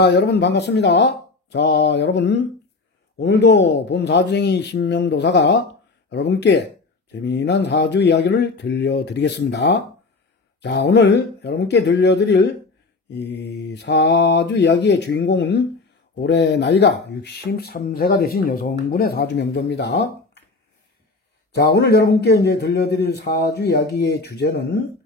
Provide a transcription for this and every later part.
여러분 반갑습니다. 자, 여러분 오늘도 본 사주쟁이 신명도사가 여러분께 재미난 사주 이야기를 들려드리겠습니다. 자, 오늘 여러분께 들려드릴 이 사주 이야기의 주인공은 올해 나이가 63세가 되신 여성분의 사주 명조입니다. 자, 오늘 여러분께 이제 들려드릴 사주 이야기의 주제는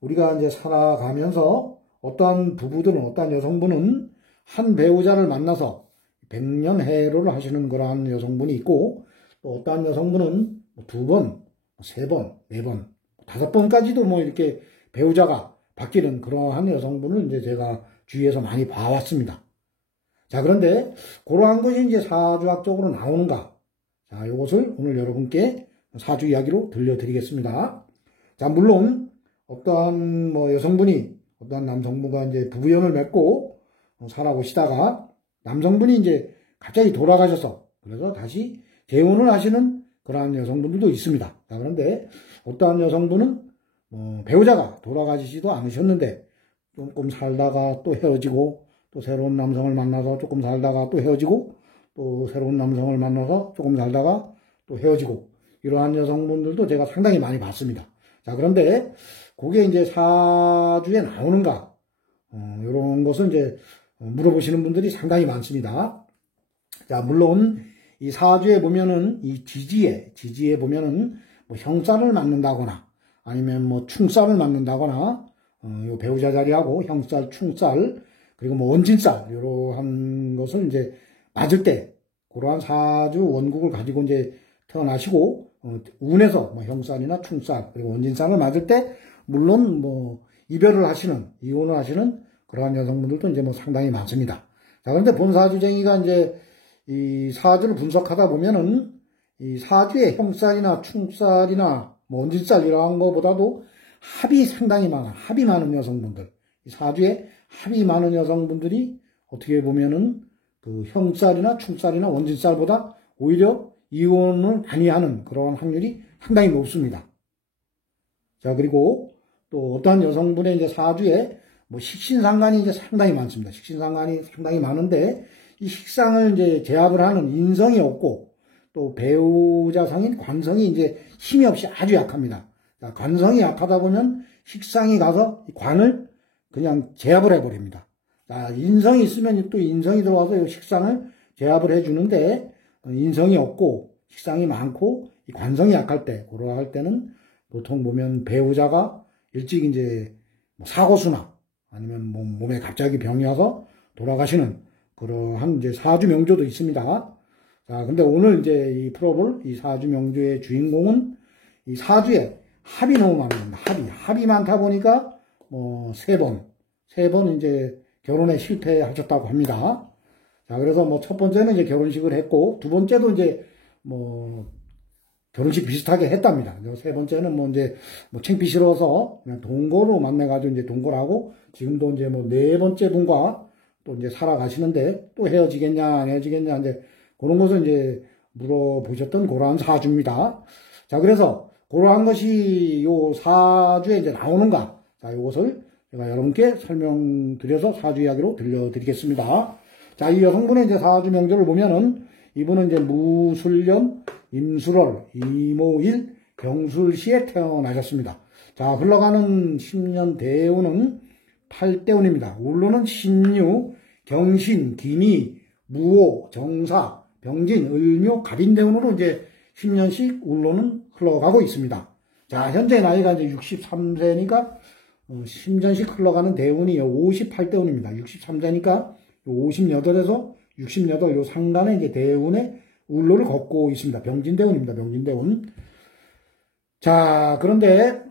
우리가 이제 살아가면서 어떠한 부부들은, 어떠한 여성분은 한 배우자를 만나서 백년해로를 하시는 그러한 여성분이 있고, 또 어떠한 여성분은 두 번, 세 번, 네 번, 다섯 번까지도 이렇게 배우자가 바뀌는 그러한 여성분을 이제 제가 주위에서 많이 봐왔습니다. 자, 그런데 그러한 것이 이제 사주학적으로 나오는가? 자, 이것을 오늘 여러분께 사주 이야기로 들려드리겠습니다. 자, 물론 어떠한 여성분이, 어떠한 남성분과 이제 부부연을 맺고 살아오시다가 남성분이 이제 갑자기 돌아가셔서 그래서 다시 재혼을 하시는 그러한 여성분들도 있습니다. 자, 그런데 어떠한 여성분은 배우자가 돌아가시지도 않으셨는데 조금 살다가 또 헤어지고, 또 새로운 남성을 만나서 조금 살다가 또 헤어지고, 또 새로운 남성을 만나서 조금 살다가 또 헤어지고, 이러한 여성분들도 제가 상당히 많이 봤습니다. 자, 그런데 그게 이제 사주에 나오는가? 이런 것은 이제 물어보시는 분들이 상당히 많습니다. 자, 물론 이 사주에 보면은 이 지지에 보면은 형살을 맞는다거나 아니면 충살을 맞는다거나 요 배우자 자리하고 형살, 충살, 그리고 원진살 이러한 것을 이제 맞을 때 그러한 사주 원국을 가지고 이제 태어나시고 운에서 형살이나 충살 그리고 원진살을 맞을 때 물론 이별을 하시는, 이혼을 하시는 그러한 여성분들도 이제 상당히 많습니다. 자, 그런데 본사주쟁이가 이제 이 사주를 분석하다 보면은 이 사주의 형살이나 충살이나 원진살 이러한 것보다도 합이 상당히 많아. 합이 많은 여성분들. 이 사주에 합이 많은 여성분들이 어떻게 보면은 그 형살이나 충살이나 원진살보다 오히려 이혼을 많이 하는 그런 확률이 상당히 높습니다. 자, 그리고 또 어떠한 여성분의 이제 사주에 식신상관이 이제 상당히 많습니다. 식신상관이 상당히 많은데, 이 식상을 이제 제압을 하는 인성이 없고, 또 배우자상인 관성이 이제 힘이 없이 아주 약합니다. 자, 관성이 약하다 보면 식상이 가서 이 관을 그냥 제압을 해버립니다. 자, 인성이 있으면 또 인성이 들어와서 이 식상을 제압을 해주는데, 인성이 없고, 식상이 많고, 이 관성이 약할 때, 그러할 때는 보통 보면 배우자가 일찍 이제 사고수나 아니면 몸에 갑자기 병이 와서 돌아가시는 그러한 이제 사주 명조도 있습니다. 자, 근데 오늘 이제 이 풀어볼 이 사주 명조의 주인공은 이 사주에 합이 너무 많습니다. 합이 많다 보니까 세 번 이제 결혼에 실패하셨다고 합니다. 자, 그래서 첫 번째는 이제 결혼식을 했고, 두 번째도 이제 결혼식 비슷하게 했답니다. 세 번째는 이제 창피스러워서 그냥 동거로 만나가지고 이제 동거를 하고, 지금도 이제 네 번째 분과 또 이제 살아가시는데 또 헤어지겠냐 안 헤어지겠냐 이제 그런 것을 이제 물어보셨던 그러한 사주입니다. 자, 그래서 그러한 것이 요 사주에 이제 나오는가? 자, 요것을 제가 여러분께 설명드려서 사주 이야기로 들려드리겠습니다. 자, 이 여성분의 이제 사주 명조를 보면은 이분은 이제 무술년 임술월 이모일 경술시에 태어나셨습니다. 자, 흘러가는 10년 대운은 8대운입니다. 울로는 신유, 경신, 기미, 무오, 정사, 병진, 을묘, 갑인대운으로 이제 10년씩 울로는 흘러가고 있습니다. 자, 현재 나이가 이제 63세니까 10년씩 흘러가는 대운이 58대운입니다. 63세니까 58에서 68, 요 상단에 이제 대운의 울로를 걷고 있습니다. 병진대운입니다. 병진대운. 자, 그런데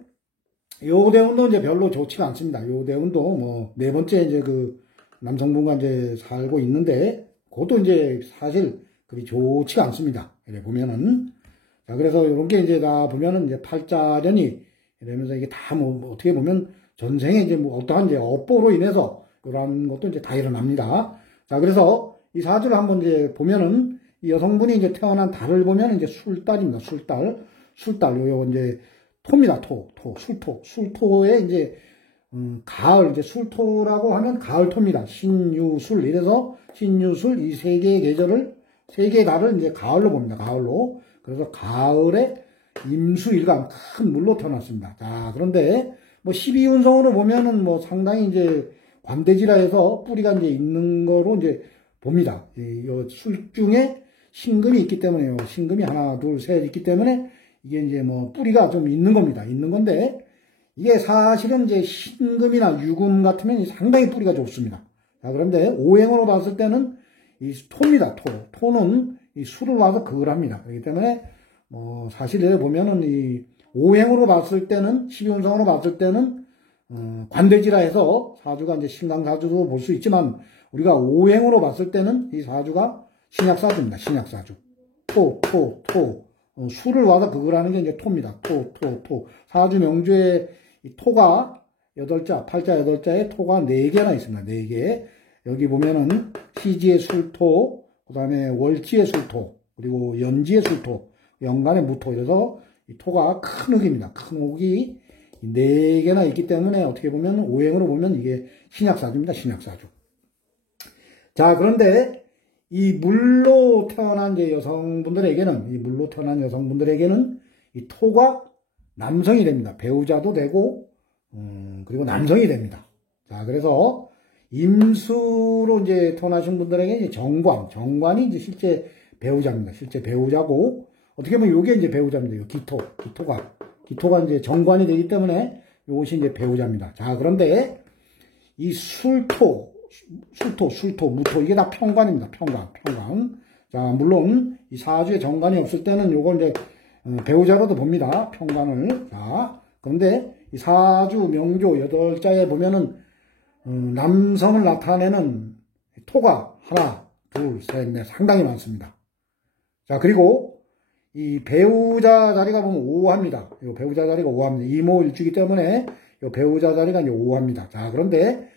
요 대운도 이제 별로 좋지가 않습니다. 요 대운도 네 번째 이제 그 남성분과 이제 살고 있는데, 그것도 이제 사실 그리 좋지가 않습니다. 이래 보면은. 자, 그래서 요런 게 이제 다 보면은 이제 팔자련이 이러면서 이게 다 어떻게 보면 전생에 이제 어떠한 이제 업보로 인해서 그런 것도 이제 다 일어납니다. 자, 그래서 이 사주를 한번 이제 보면은 이 여성분이 이제 태어난 달을 보면 이제 술달입니다. 술달. 요 이제 토입니다. 술토에 이제 가을, 이제 술토라고 하면 가을토입니다. 신유술. 이래서 신유술 이 세 개의 계절을, 세 개의 달을 이제 가을로 봅니다. 가을로. 그래서 가을에 임수일간 큰 물로 태어났습니다. 자, 그런데 뭐 12운성으로 보면은 뭐 상당히 이제 관대지라해서 뿌리가 이제 있는 거로 이제 봅니다. 이 술 중에 신금이 있기 때문에요. 신금이 하나, 둘, 셋 있기 때문에 이게 이제 뭐 뿌리가 좀 있는 겁니다. 있는 건데 이게 사실은 이제 신금이나 유금 같으면 상당히 뿌리가 좋습니다. 자, 그런데 오행으로 봤을 때는 이 토입니다. 토. 토는 이 술을 와서 그걸 합니다. 그렇기 때문에 뭐 사실 여기 보면은 이 오행으로 봤을 때는 12운성으로 봤을 때는 관대지라 해서 사주가 이제 신강사주도 볼 수 있지만 우리가 오행으로 봤을 때는 이 사주가 신약사주입니다. 신약사주. 토. 수를 와서 그걸 하는 게 이제 토입니다. 토. 사주 명주에 이 토가 8자, 8자 8자에 토가 4개나 있습니다. 4개. 여기 보면은 희지의 술토, 그 다음에 월지의 술토, 그리고 연지의 술토, 연간의 무토. 그래서 이 토가 큰 옥입니다. 큰 옥이 4개나 있기 때문에 어떻게 보면 오행으로 보면 이게 신약사주입니다. 신약사주. 자, 그런데 이 물로 태어난 여성분들에게는, 이 물로 태어난 여성분들에게는 이 토가 남성이 됩니다. 배우자도 되고, 그리고 남성이 됩니다. 자, 그래서 임수로 이제 태어나신 분들에게 이제 정관이 이제 실제 배우자입니다. 실제 배우자고, 어떻게 보면 요게 이제 배우자입니다. 기토가 이제 정관이 되기 때문에 요것이 이제 배우자입니다. 자, 그런데 이 술토, 무토, 이게 다 평관입니다. 평관. 자, 물론 이 사주에 정관이 없을 때는 요걸 이제 배우자로도 봅니다. 평관을. 자, 그런데 이 사주 명조 8자에 보면은 남성을 나타내는 토가 하나, 둘, 셋, 넷 상당히 많습니다. 자, 그리고 이 배우자 자리가 보면 5합니다. 이 배우자 자리가 5합니다. 이모일주기 때문에 이 배우자 자리가 이제 5합니다. 자, 그런데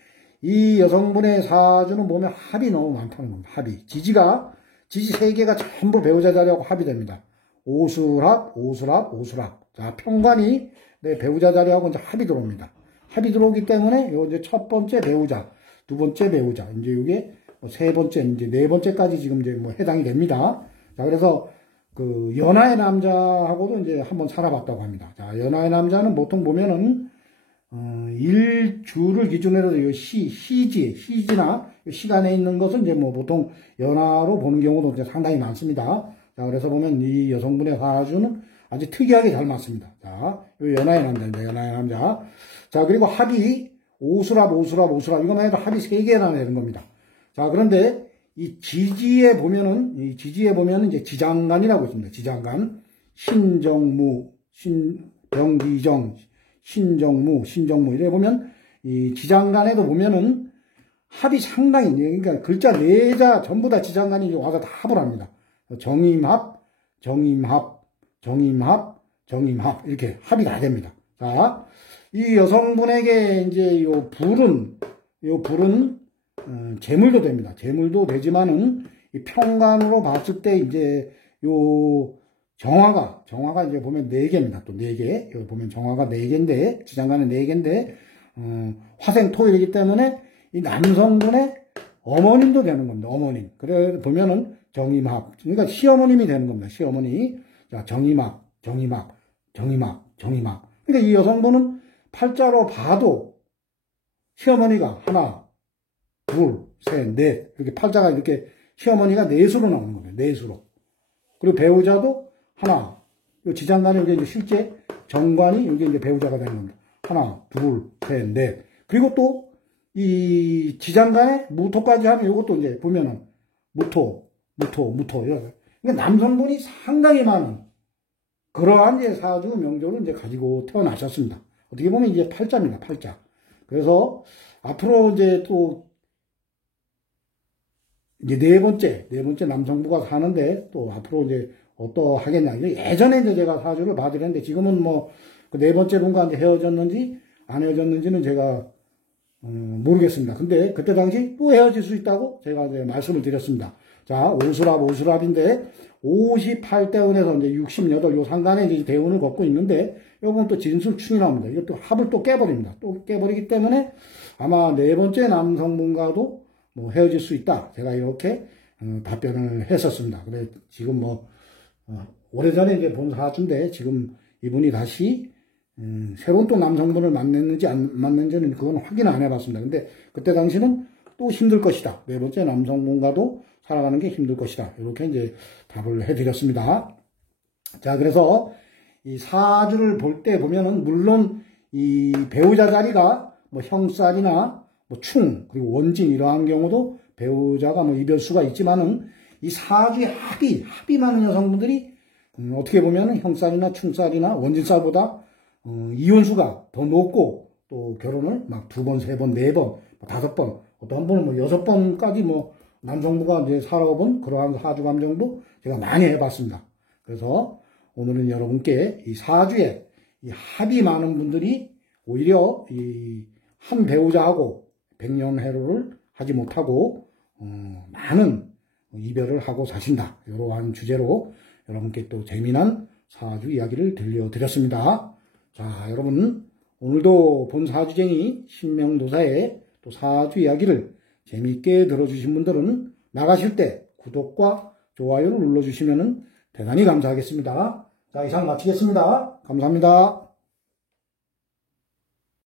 이 여성분의 사주는 보면 합이 너무 많다는 겁니다. 합이. 지지 3개가 전부 배우자 자리하고 합이 됩니다. 오술합. 자, 평관이 내 배우자 자리하고 이제 합이 들어옵니다. 합이 들어오기 때문에 요 이제 첫 번째 배우자, 두 번째 배우자, 이제 이게 세 번째, 이제 네 번째까지 지금 이제 뭐 해당이 됩니다. 자, 그래서 그 연하의 남자하고도 이제 한번 살아봤다고 합니다. 자, 연하의 남자는 보통 보면은 일주를 기준으로 시지나 시간에 있는 것은 이제 뭐 보통 연하로 보는 경우도 이제 상당히 많습니다. 자, 그래서 보면 이 여성분의 사주는 아주 특이하게 잘 맞습니다. 자, 이 연하의 남자입니다. 연하의 남자. 자, 그리고 합이 오수랍. 이것만 해도 합이 3개나 되는 겁니다. 자, 그런데 이 지지에 보면은 이제 지장간이라고 있습니다. 지장간. 신정무, 병기정, 신정무. 이래 보면 이 지장간에도 보면은 합이 상당히, 그러니까 글자 4자 전부 다 지장간이 와서 다 합을 합니다. 정임합, 이렇게 합이 다 됩니다. 자, 이 여성분에게 이제 요 불은 재물도 됩니다. 재물도 되지만은 이 평관으로 봤을 때 이제 요 정화가 이제 보면 4개입니다. 또 4개. 여기 보면 정화가 4개인데, 지장간은 4개인데, 화생토이기 때문에 이 남성분의 어머님도 되는 겁니다. 어머님. 그래 보면은 정임합. 그러니까 시어머님이 되는 겁니다. 시어머니. 자, 정임합. 근데 이 여성분은 팔자로 봐도 시어머니가 하나, 둘, 셋, 넷. 이렇게 팔자가 이렇게 시어머니가 4수로 나오는 겁니다. 4수로. 그리고 배우자도 하나. 이 지장간이 여기 이제 실제 정관이 여기 이제 배우자가 되는 겁니다. 하나, 둘, 셋, 넷. 그리고 또 이 지장간에 무토까지 하면 이것도 이제 보면은 무토. 그러니까 남성분이 상당히 많은 그러한 이제 사주 명조를 이제 가지고 태어나셨습니다. 어떻게 보면 이제 팔자입니다. 팔자. 그래서 앞으로 이제 또 이제 네 번째 남성부가 사는데 또 앞으로 이제 어떠하겠냐. 예전에 이제 제가 사주를 봐드렸는데 지금은 뭐 그 네 번째 분과 이제 헤어졌는지 안 헤어졌는지는 제가 모르겠습니다. 근데 그때 당시 또 헤어질 수 있다고 제가 이제 말씀을 드렸습니다. 자, 오수랍인데 58대 운에서 이제 68, 요 상간에 이제 대운을 걷고 있는데 요건 또 진술충이 나옵니다. 이것도 합을 또 깨버립니다. 또 깨버리기 때문에 아마 네 번째 남성분과도 뭐 헤어질 수 있다. 제가 이렇게 답변을 했었습니다. 근데 지금 뭐 오래전에 이제 본 사주인데 지금 이분이 다시 새로운 또 남성분을 만났는지 안 만났는지는 그건 확인 안 해봤습니다. 근데 그때 당시는 또 힘들 것이다. 네 번째 남성분과도 살아가는 게 힘들 것이다. 이렇게 이제 답을 해드렸습니다. 자, 그래서 이 사주를 볼 때 보면은 물론 이 배우자 자리가 뭐 형살이나 뭐 충, 그리고 원진 이러한 경우도 배우자가 뭐 이별수가 있지만은 이 사주의 합이 많은 여성분들이 어떻게 보면은 형살이나 충살이나 원진살보다 이혼수가 더 높고 또 결혼을 막 2번, 3번, 4번, 뭐 5번, 어떤 분은 뭐 6번까지 뭐 남성부가 이제 살아본 그러한 사주 감정도 제가 많이 해봤습니다. 그래서 오늘은 여러분께 이 사주에 이 합이 많은 분들이 오히려 이 한 배우자하고 백년해로를 하지 못하고 많은 이별을 하고 사신다. 이러한 주제로 여러분께 또 재미난 사주 이야기를 들려드렸습니다. 자, 여러분 오늘도 본 사주쟁이 신명도사의 또 사주 이야기를 재미있게 들어주신 분들은 나가실 때 구독과 좋아요를 눌러주시면 대단히 감사하겠습니다. 자, 이상 마치겠습니다. 감사합니다.